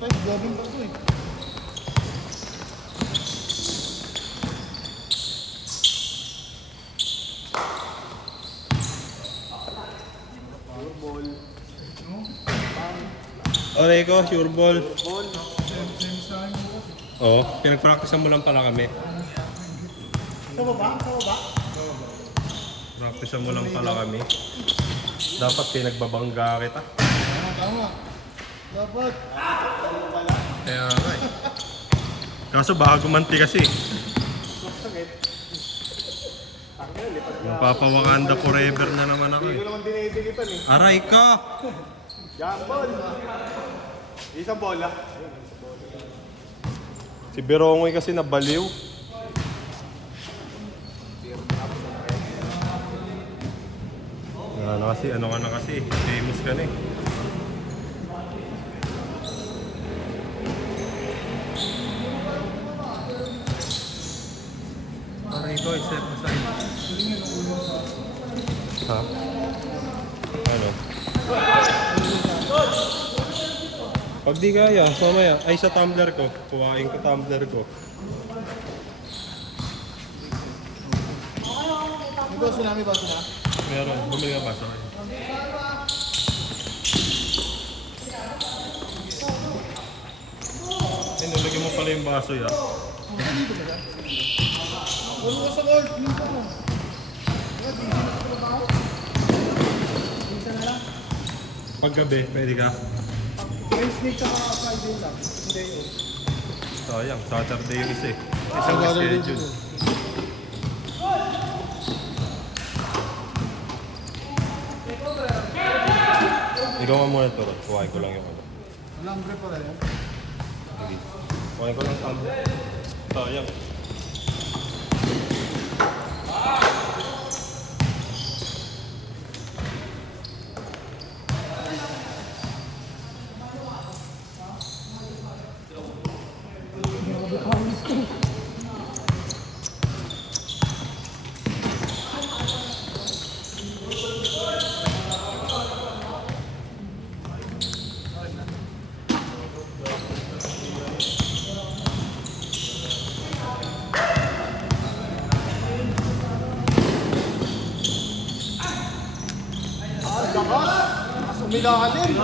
Kahit jogging pa ito eh. Oray ko, sure ball. Oo, pinag-practicean mo lang pala kami. Sa baba? Sa baba? Practicean mo lang pala kami. Dapat pinagbabangga kita. Tama, tama. Dapat. Kaya nga eh. Kaso baka gumanti kasi. Mapapawakanda forever na naman ako Hindi eh. ko naman dinidilitan eh. Aray ka! Jambol! Isang bola. Si Berongoy kasi nabaliw. Ano ka na kasi, famous ka na eh. Aray ko, step aside. Ha? Ano? Pag di kaya, mamaya, ay sa tumbler ko. Kuhain ko tumbler ko. May baso na, may baso na. Meron, bumili ka ba sa akin? Eh, nalagyan mo pala yung baso ya. Baka dito ba siya? Wala ka sa court. Minsan mo. Wala, busy na sa trabaho. Minsan na lang. Paggabi, pwede ka? Wednesday ka Friday lang. Hindi yun. Sayang, Saturday yung isa eh. Isang schedule. Ikaw nga muna ito, kuhain ko lang yung ano. Alambre pala yan. Sige. Kuhain ko lang tumbler. Sayang. Lakas! Umilalim!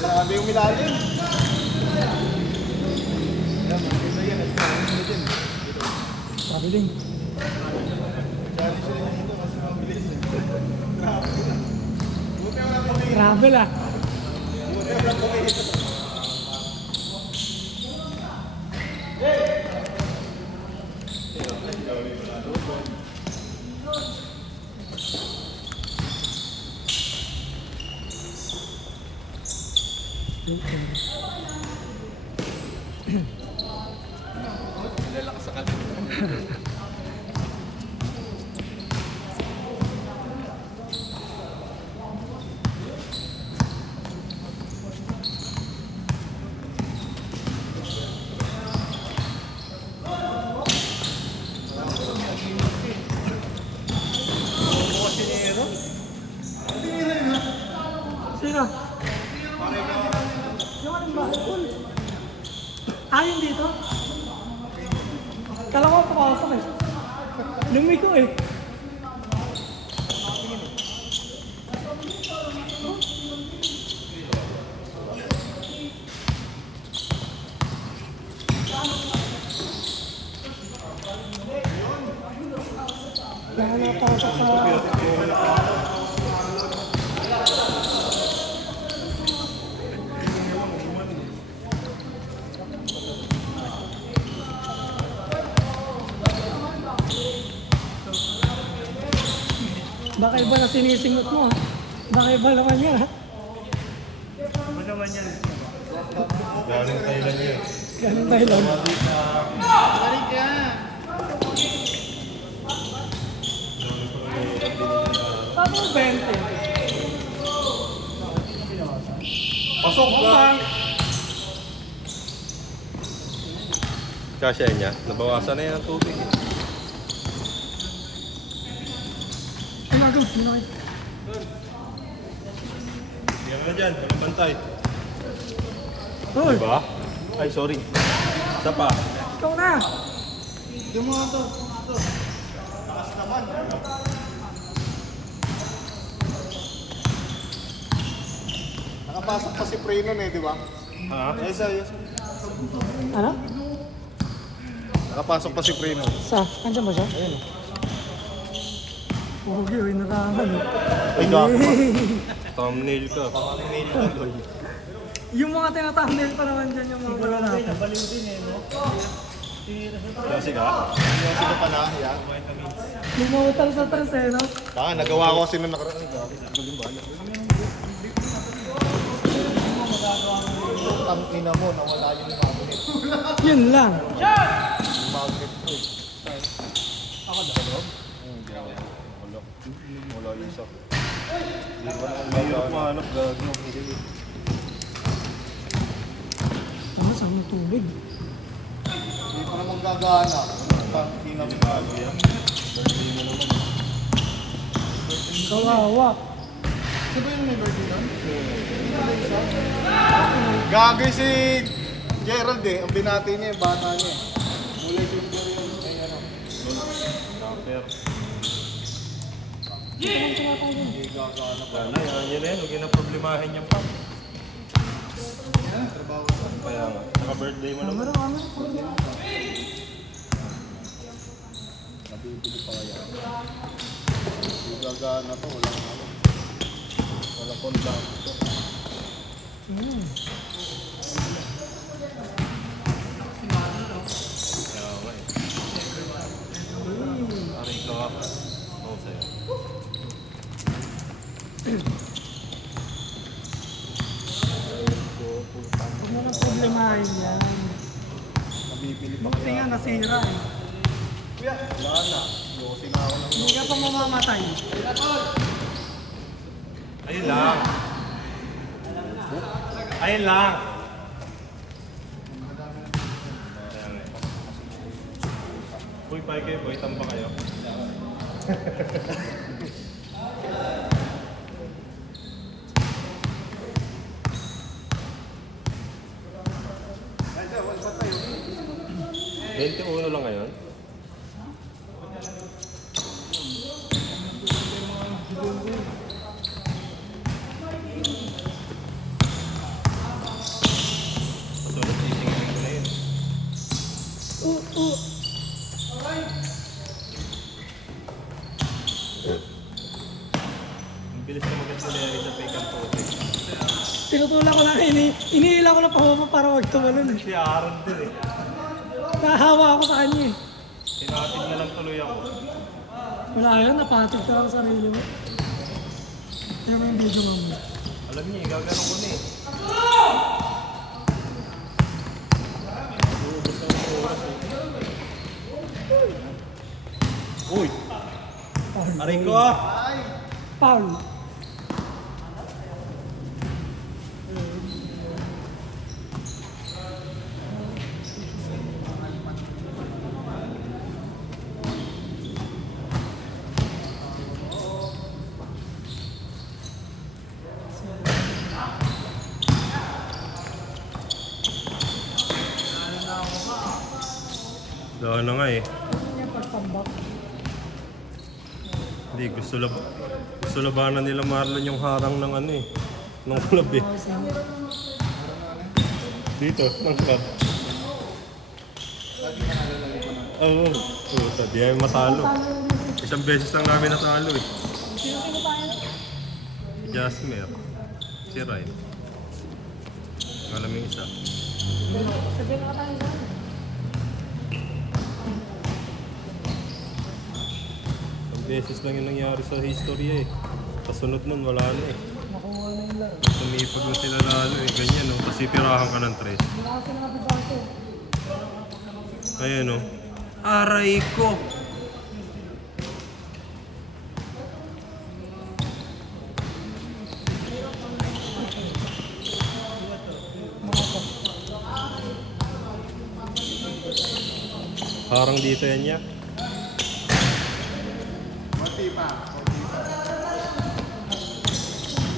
Grabe umilalim! Yan, maganda yan. Sabi din. Grabe lah. Sino? Yung anong basketball? Ayun dito? Kala ko papasok eh. Lumiko eh. Kaya napasok sa... Baka iba na sinisingot mo. Baka iba naman yan. Galing Thailand yun. Ganun Thailand. Balik ka! Tapos 20. Pasok ka! Kasya niya, nabawasan na yan ang tubig. Ano Pinoy. Yan na dyan, pantay. Hoy, Diba? Ay, sorry. Isa pa. ikaw na. Hindi mo ito. Takas naman. Nakapasok pa si Prey nun eh, di ba? Ha? Yes, yes. Ano? Nakapasok pa si Prey nun. Sa, kansan ba siya? Ayun. Okay, uy, nakakano. Ay, gago. Thumbnail ka. Yung mga tinatthumbnail pa naman dyan yung mga wala natin. Kasi ka? Yung sino pala, yan. Lumawatal sa tres eh, no? Baka nagawa ko kasi nung nakaraan. Galing ba? Ang ina mo, nawala yung magnet. Yun lang. Yung magnet ko eh. Ako na. Wala yung isa. Mahirap mahanap gagawin. Ano, saan yung tubig? Hindi pa naman gagana. Hindi namin gagawin. Kawawa. Ito ba yung may birthday nun? Gagay si Gerald eh. Ang binati niya yung bata niya eh. Mulay junior yun. Ay ano. Rapper. Hindi gagana pa. Wala, yan yan. Huwag yun ang problemahin niyan pa. Trabaho sa. Kaya nga. Naka-birthday mo naman. Camera. Nabibili pa kaya. Hindi gagana to. Walang ano. Walang kontakto. Kaya nga eh. Aray ka ako. Oo, sa'yo. Huwag mo nang problemahin yan. Nabibili pa Buti kaya. nga nasira eh. Kuya, wala na. Yosin na ako ng Hindi ka pa mamamatay. Ayun lang. Ayun lang. Kaya nga eh. Uy, pay kayo boy. Tamba kayo. Ay, wala pa tayo. 21 lang ngayon. Kasunod, sisingin ko na yun. Ang bilis na mag-accelerate sa pick and post. Tinutulak ko lang, iniila ko na pahuma para wag tumalon eh. Si Aaron din eh. Nahawa ako sa kanya eh. Sinatid na lang tuloy ako. Wala yun, napatig ka lang sa sarili mo. Kaya mo yung video mamaya. Alam niya, gagano ko na eh. Uubos na ang oras eh. Uy! Aray ko ah! Paul. Dahil na nga eh. Ano yung pagtambak? Hindi, gusto labanan nila Marlon yung harang ng ano eh. Ng club eh. Dito, ng club. Oo. Puta, di ay matalo. Isang beses lang namin natalo eh. Sino tayo? Si Jasmine. Si Ryan. Alam yung isa. Sabihin na tayo dyan. Isang beses lang yung nangyari sa history eh. Kasunod nun, wala na eh. Nakuha na yung laro. Tumipag na sila lalo eh. Ganyan oh. Kasi tirahan ka ng tres. Wala kasi nakapipasok. Ayan oh. Aray ko! Parang dito yan niya. Mati pa.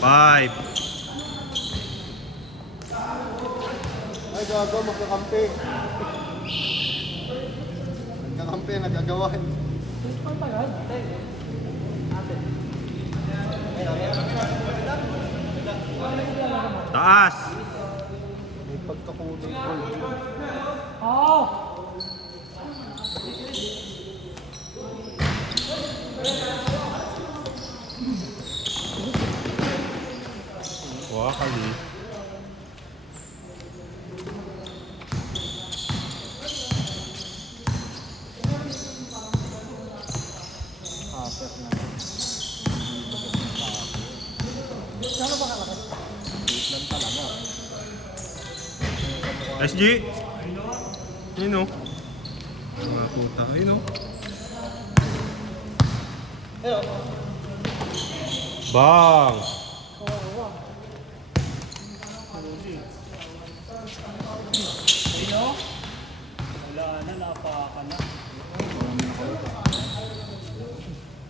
5. gagawa, magkakampi. Nagkakampi, nagagawan. Taas! May pagkakulong ko. Wakali. Apat na. Kano ba kalaki? Lang talaga. SG! Ayun o. Mga puta. Ayun o. Bang!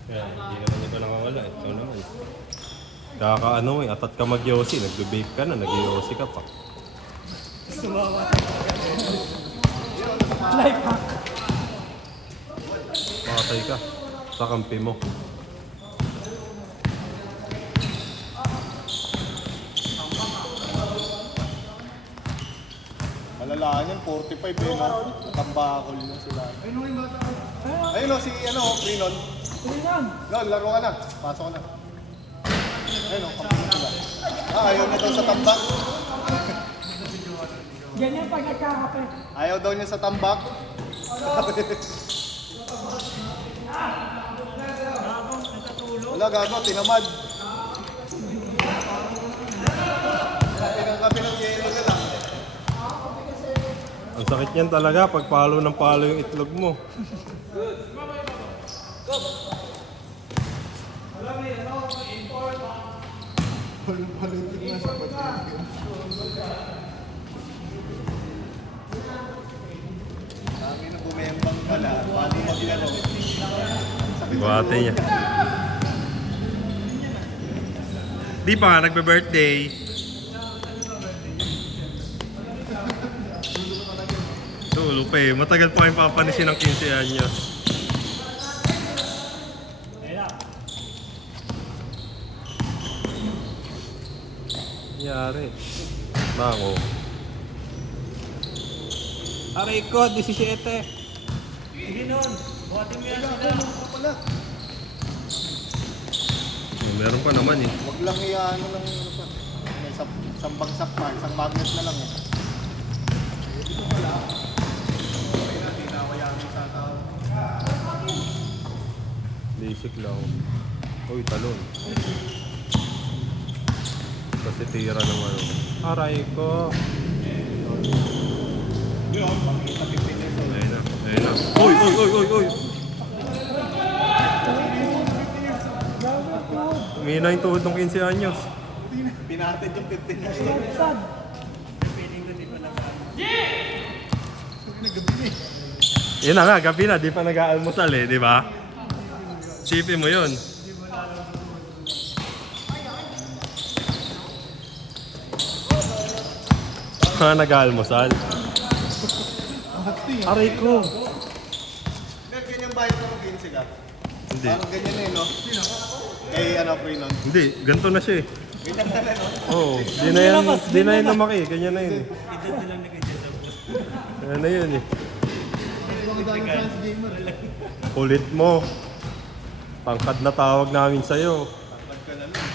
Yan, hindi naman ito nakawala. Ito naman. Kakaano eh, atat ka mag-yosi. Nagbe-bake ka na, nag-yosi ka pa. Life hack. Pakatay ka sa kampi mo. Malalaan yan, 45 eh, no? Tambakol na sila. Ayun o, si Prinon. Tingnan. No, laro ka na. Pasok ka na. Ayun o, kampi na sila. Ayaw na daw sa tambak. Ganyan pag nagkakape. Ayaw daw niya sa tambak. Wala, gago, tinamad. Pinangkapi ng yelo nila. Ang sakit niyan talaga pag palo ng palo yung itlog mo. Kami na bumembang pala, paano maglaro? Buhate niya. Di pa nga, nagbe-birthday. Tulo pa eh. Matagal pa kayong papanisin ng 15 anyos. Yari. Bango. Aray ko, 17. Hindi nun. Buhatin mo yan sila. Meron pa naman eh. Huwag lang ano lang ano pa. May isang bagsak pa, isang magnet na lang eh. Ito pala. Okay na, tinawayamin sa tao. Basic lang. Uy, talon. Kasi tira ng ano. Aray ko. Yun, makita 15 years old. Ayun na. Ayun na. Uy, uy, uy, uy, uy. Umina yung tuhod ng 15 anyos. Binatid yung 15 years old. Sad. Yun na nga, gabi na. Di pa nag-aalmusal eh, di ba? Sipin mo yun. Nag-aalmusal. Aray ko. Pero ganyan bayad ng 15 ka? Hindi. Parang ganyan eh, no? Kay Prinon. Hindi, ganito na siya eh. Ganyan na lang, no? Oo, di na yun lumaki. Ganyan na yun eh. Ganyan na yun eh. Kulit mo. Tangkad na tawag namin sa'yo. Takad ka na lang.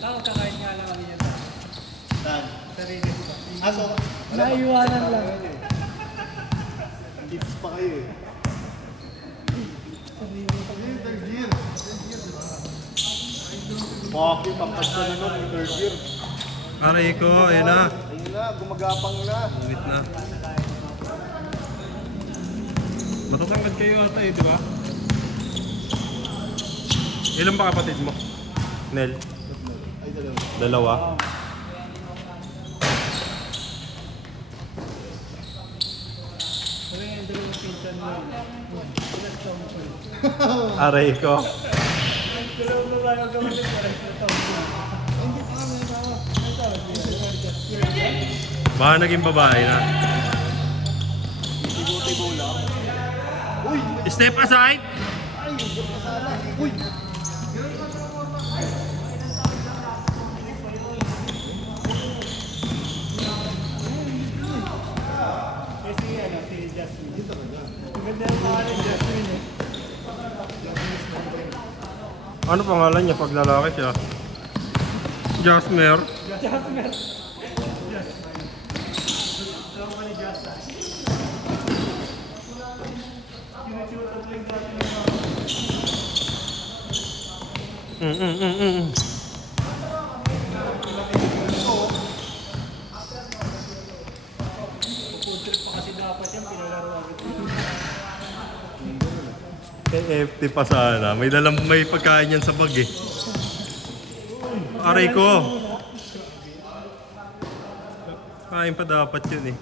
Kakain nga lang kami yan. Saan? Aso? Naiwanan lang. Kids pa kayo eh. Third year. Bakit? Tangkad ka na nun, third year. Aray ko, ayun na. Ayun na, gumagapang na. Ulit na. Matatangkad kayo ata eh, di ba? Ilan ba kapatid mo? Nel? Ay, dalawa. Dalawa? Pero yung dalawang pinsan mo. Ilas taong ko. Aray ko. Dalawang babae ang gawin para sa taong ko. Hindi Baka naging babae na. Tibo-tibo lang. Uy! Step aside! Ay, yung na sana. Uy! Kasi si Jasmine. Dito ka dyan. Ang ganda yung pangalan ni Jasmine eh. Ano pangalan niya pag lalaki siya? Jasmer. Jasmine. Tawag ka ni Jasa. Kinuchutan lang dati ng mga pupuntrip pa kasi dapat yan, pinalaruan ko. FT pa sana. May pagkain yan sa bag eh. Aray ko. Kain pa dapat yun eh.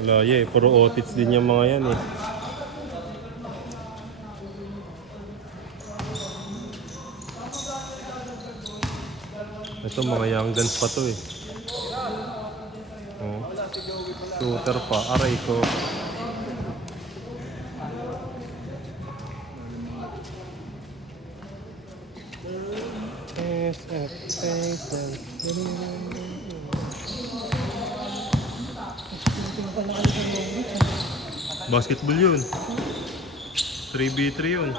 Wala eh, puro otits din yung mga yan eh. Ito mga young guns pa to eh. Oh. Shooter pa, aray ko. Basketball yun. 3v3 yun.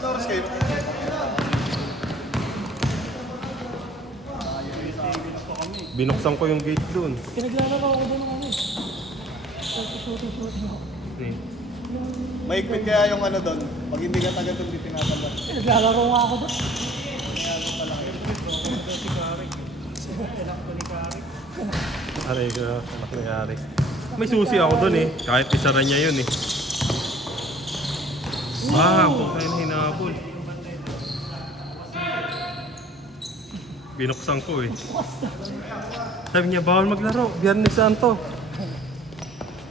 Flores kayo. Binuksan ko yung gate dun. Pinaglalaro ako doon ng ano eh. Shooting ako. Maikpit kaya yung ano doon. Pag hindi ka taga doon, di tinatalak. Pinaglalaro nga ako doon. Aray ko, anak ni Ari. May susi ako dun eh. Kahit isara niya yun eh. Kung kayo na hinabol. Binuksan ko eh. Sabi niya, bawal maglaro. Biyernes Santo.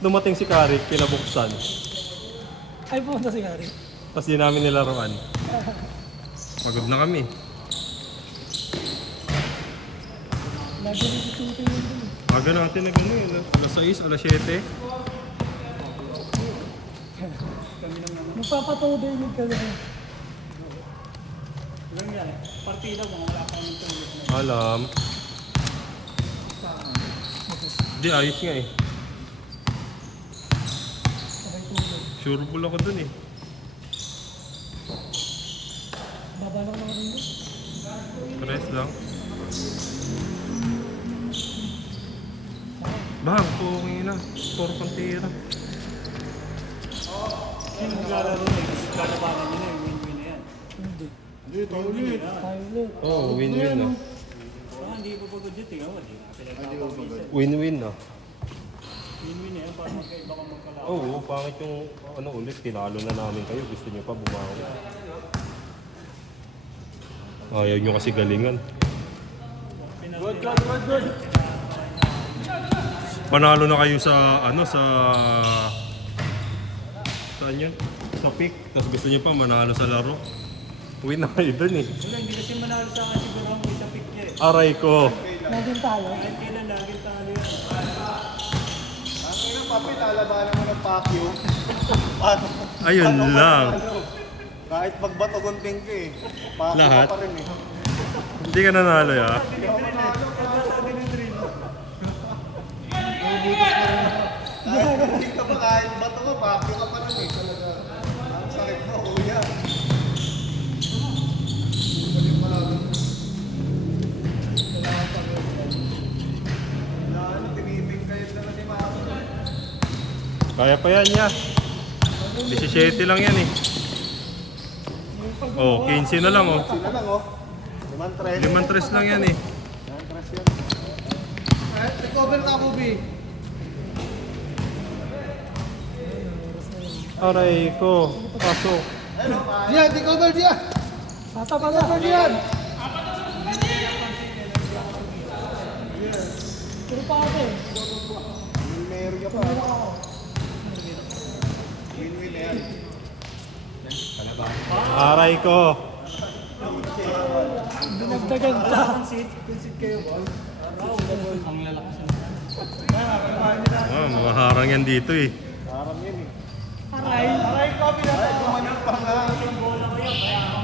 Dumating si Karik, pinabuksan. Ay, pumunta si Gary. Tapos di namin nilaruan. Pagod na kami. Lagi rin si shooting yun doon. Aga natin na gano'n yun. Alas 6, alas 7. Magpapatoday yun ka lang. Ganun yan eh. Partida mo, wala pa kami tulog na. Alam. Di, ayos nga eh. Sabay tulog. Sure bull ako dun eh. Babalak na rin doon. Press lang. Bang, pungin na. Puro pantira. Yung naglalaro na yun, lalabanan nyo na yung win-win na yan. Hindi. Hindi, tayo ulit. Tayo ulit. Oo, win-win na. Hindi ko pagod dito. Tingnan mo, di na pinagpapawisan. Win-win na. Win-win na yan, para magkaiba ka magkalaban. Oo, pangit yung ano ulit. Tinalo na namin kayo. Gusto nyo pa bumawi. Ayaw nyo kasi galingan. Good. Panalo na kayo sa ano sa saan yun? Sa pick. Tapos gusto nyo pa manalo sa laro. Win na kayo dun eh. Wala, hindi kasi manalo sa akin siguro ang isa pick niya eh. Aray ko. Naging tayo? Kahit kailan naging tayo yan. Ang ina, papi, lalabanan mo ng Pacquiao. Paano? Ayun Paano lang. manalo? Kahit magbato gunting ka eh. Pacquiao Lahat? ka pa rin eh. Hindi ka nanalo ya. Kahit gunting ka pa, kahit bato ka, Pacquiao ka pa rin eh. Ang sakit mo, kuya. Tiniting kayo na ni Mako. Kaya pa yan niya. 17 lang yan eh. Oh, 15 na lang oh. Sila lang oh. 5-3. 5-3 lang yan eh. 5-3 yan. Recover ka, Bubi. Aray ko. Pasok. Diyan, take over diyan. Tata pa over diyan. Pero pa ako eh. May area pa. Win-win na yan. Aray ko. Binagdagan pa. Mga harang yan dito eh. Harang yan eh. Aray. Aray, kumanin pa nga.